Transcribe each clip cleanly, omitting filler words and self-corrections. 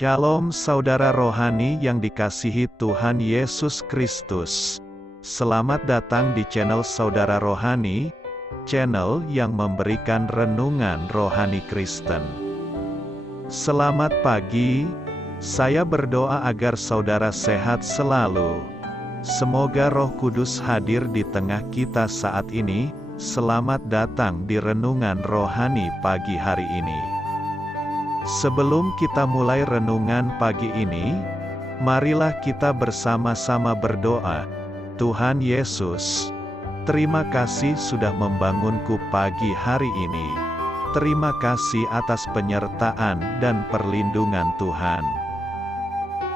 Shalom saudara rohani yang dikasihi Tuhan Yesus Kristus. Selamat datang di channel Saudara Rohani, channel yang memberikan renungan rohani Kristen. Selamat pagi, saya berdoa agar saudara sehat selalu. Semoga Roh Kudus hadir di tengah kita saat ini. Selamat datang di renungan rohani pagi hari ini. Sebelum kita mulai renungan pagi ini, marilah kita bersama-sama berdoa. Tuhan Yesus, terima kasih sudah membangunku pagi hari ini. Terima kasih atas penyertaan dan perlindungan Tuhan.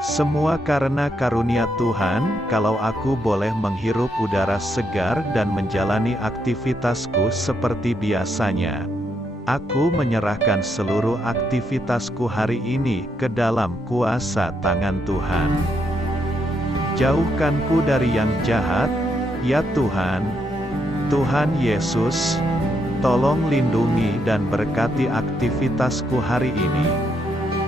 Semua karena karunia Tuhan, kalau aku boleh menghirup udara segar dan menjalani aktivitasku seperti biasanya. Aku menyerahkan seluruh aktivitasku hari ini ke dalam kuasa tangan Tuhan. Jauhkanku dari yang jahat, ya Tuhan. Tuhan Yesus, tolong lindungi dan berkati aktivitasku hari ini.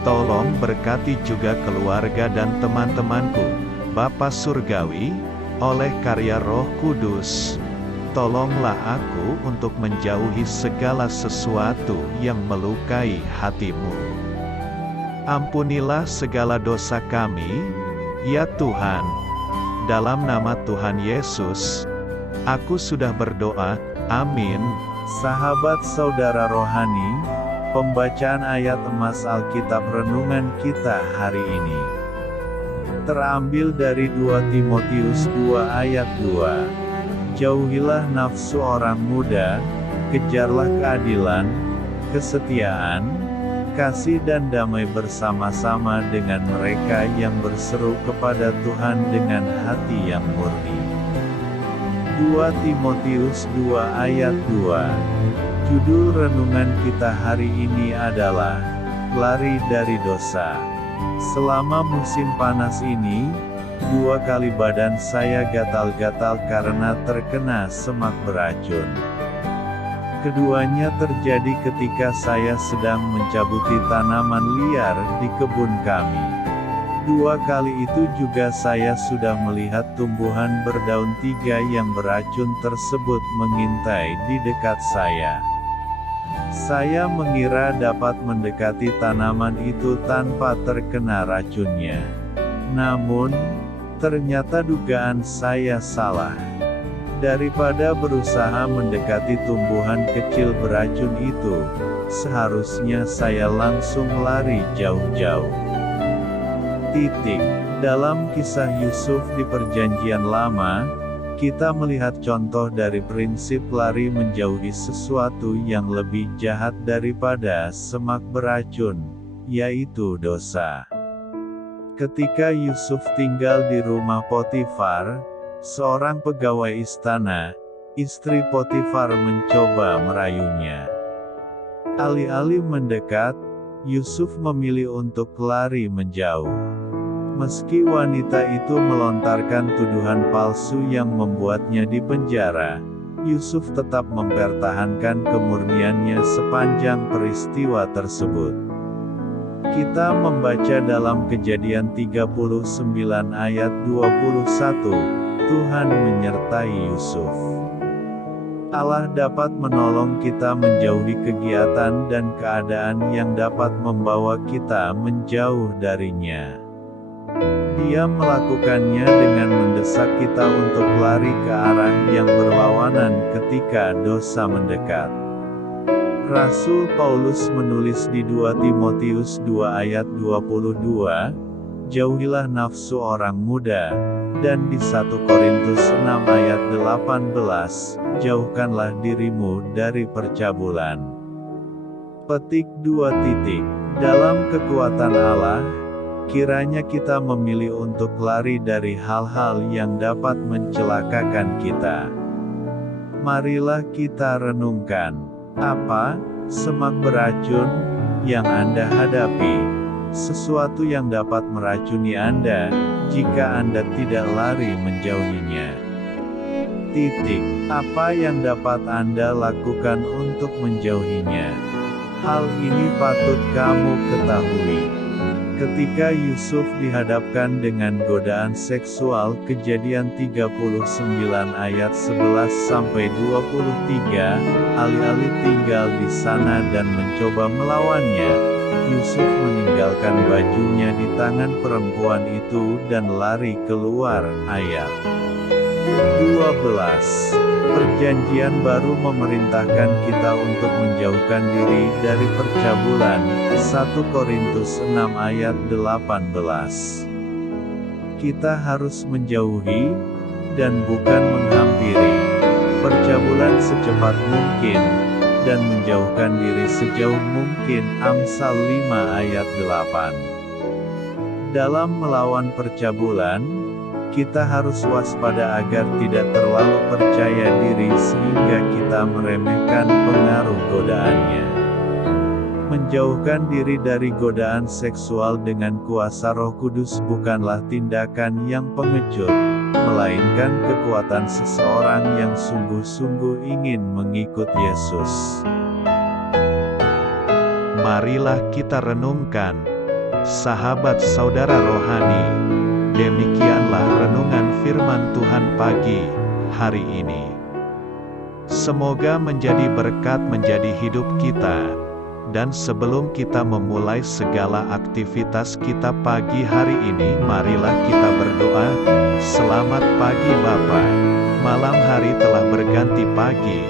Tolong berkati juga keluarga dan teman-temanku, Bapa Surgawi, oleh karya Roh Kudus. Tolonglah aku untuk menjauhi segala sesuatu yang melukai hati-Mu. Ampunilah segala dosa kami, ya Tuhan. Dalam nama Tuhan Yesus, aku sudah berdoa, amin. Sahabat saudara rohani, pembacaan ayat emas Alkitab renungan kita hari ini terambil dari 2 Timotius 2 ayat 2. Jauhilah nafsu orang muda, kejarlah keadilan, kesetiaan, kasih dan damai bersama-sama dengan mereka yang berseru kepada Tuhan dengan hati yang murni. 2 Timotius 2 ayat 2. Judul renungan kita hari ini adalah Lari dari Dosa. Selama musim panas ini, 2 kali badan saya gatal-gatal karena terkena semak beracun. Keduanya terjadi ketika saya sedang mencabuti tanaman liar di kebun kami. 2 kali itu juga saya sudah melihat tumbuhan berdaun 3 yang beracun tersebut mengintai di dekat saya. Saya mengira dapat mendekati tanaman itu tanpa terkena racunnya. Namun, ternyata dugaan saya salah. Daripada berusaha mendekati tumbuhan kecil beracun itu, seharusnya saya langsung lari jauh-jauh. Dalam kisah Yusuf di Perjanjian Lama, kita melihat contoh dari prinsip lari menjauhi sesuatu yang lebih jahat daripada semak beracun, yaitu dosa. Ketika Yusuf tinggal di rumah Potifar, seorang pegawai istana, istri Potifar mencoba merayunya. Alih-alih mendekat, Yusuf memilih untuk lari menjauh. Meski wanita itu melontarkan tuduhan palsu yang membuatnya dipenjara, Yusuf tetap mempertahankan kemurniannya sepanjang peristiwa tersebut. Kita membaca dalam Kejadian 39 ayat 21, Tuhan menyertai Yusuf. Allah dapat menolong kita menjauhi kegiatan dan keadaan yang dapat membawa kita menjauh darinya. Dia melakukannya dengan mendesak kita untuk lari ke arah yang berlawanan ketika dosa mendekat. Rasul Paulus menulis di 2 Timotius 2 ayat 22, jauhilah nafsu orang muda, dan di 1 Korintus 6 ayat 18, jauhkanlah dirimu dari percabulan. Petik 2. Dalam kekuatan Allah, kiranya kita memilih untuk lari dari hal-hal yang dapat mencelakakan kita. Marilah kita renungkan. Apa semak beracun yang Anda hadapi? Sesuatu yang dapat meracuni Anda jika Anda tidak lari menjauhinya. Apa yang dapat Anda lakukan untuk menjauhinya? Hal ini patut kamu ketahui. Ketika Yusuf dihadapkan dengan godaan seksual, Kejadian 39 ayat 11-23, alih-alih tinggal di sana dan mencoba melawannya, Yusuf meninggalkan bajunya di tangan perempuan itu dan lari keluar. Ayat 12. Perjanjian baru memerintahkan kita untuk menjauhkan diri dari percabulan. 1 Korintus 6 ayat 18. Kita harus menjauhi, dan bukan menghampiri, percabulan secepat mungkin, dan menjauhkan diri sejauh mungkin. Amsal 5 ayat 8. Dalam melawan percabulan, kita harus waspada agar tidak terlalu percaya diri sehingga kita meremehkan pengaruh godaannya. Menjauhkan diri dari godaan seksual dengan kuasa Roh Kudus bukanlah tindakan yang pengecut, melainkan kekuatan seseorang yang sungguh-sungguh ingin mengikut Yesus. Marilah kita renungkan, sahabat saudara rohani. Demikianlah renungan firman Tuhan pagi hari ini. Semoga menjadi berkat menjadi hidup kita. Dan sebelum kita memulai segala aktivitas kita pagi hari ini, marilah kita berdoa. Selamat pagi Bapa. Malam hari telah berganti pagi.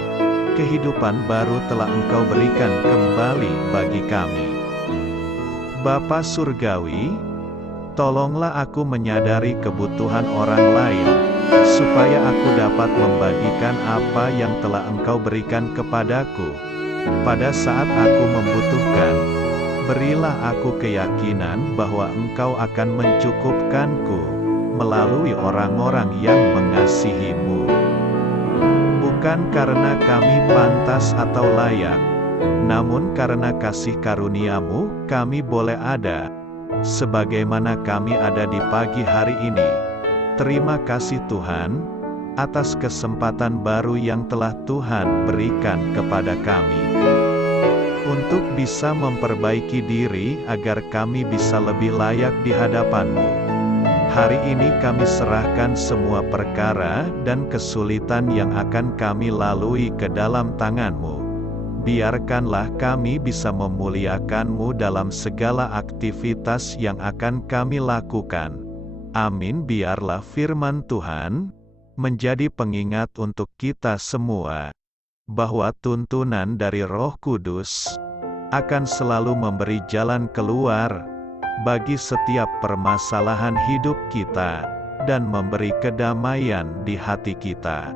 Kehidupan baru telah Engkau berikan kembali bagi kami. Bapa Surgawi, tolonglah aku menyadari kebutuhan orang lain, supaya aku dapat membagikan apa yang telah Engkau berikan kepadaku. Pada saat aku membutuhkan, berilah aku keyakinan bahwa Engkau akan mencukupkanku, melalui orang-orang yang mengasihi-Mu. Bukan karena kami pantas atau layak, namun karena kasih karunia-Mu, kami boleh ada. Sebagaimana kami ada di pagi hari ini. Terima kasih Tuhan, atas kesempatan baru yang telah Tuhan berikan kepada kami. Untuk bisa memperbaiki diri agar kami bisa lebih layak di hadapan-Mu. Hari ini kami serahkan semua perkara dan kesulitan yang akan kami lalui ke dalam tangan-Mu. Biarkanlah kami bisa memuliakan-Mu dalam segala aktivitas yang akan kami lakukan. Amin. Biarlah firman Tuhan menjadi pengingat untuk kita semua, bahwa tuntunan dari Roh Kudus akan selalu memberi jalan keluar bagi setiap permasalahan hidup kita, dan memberi kedamaian di hati kita.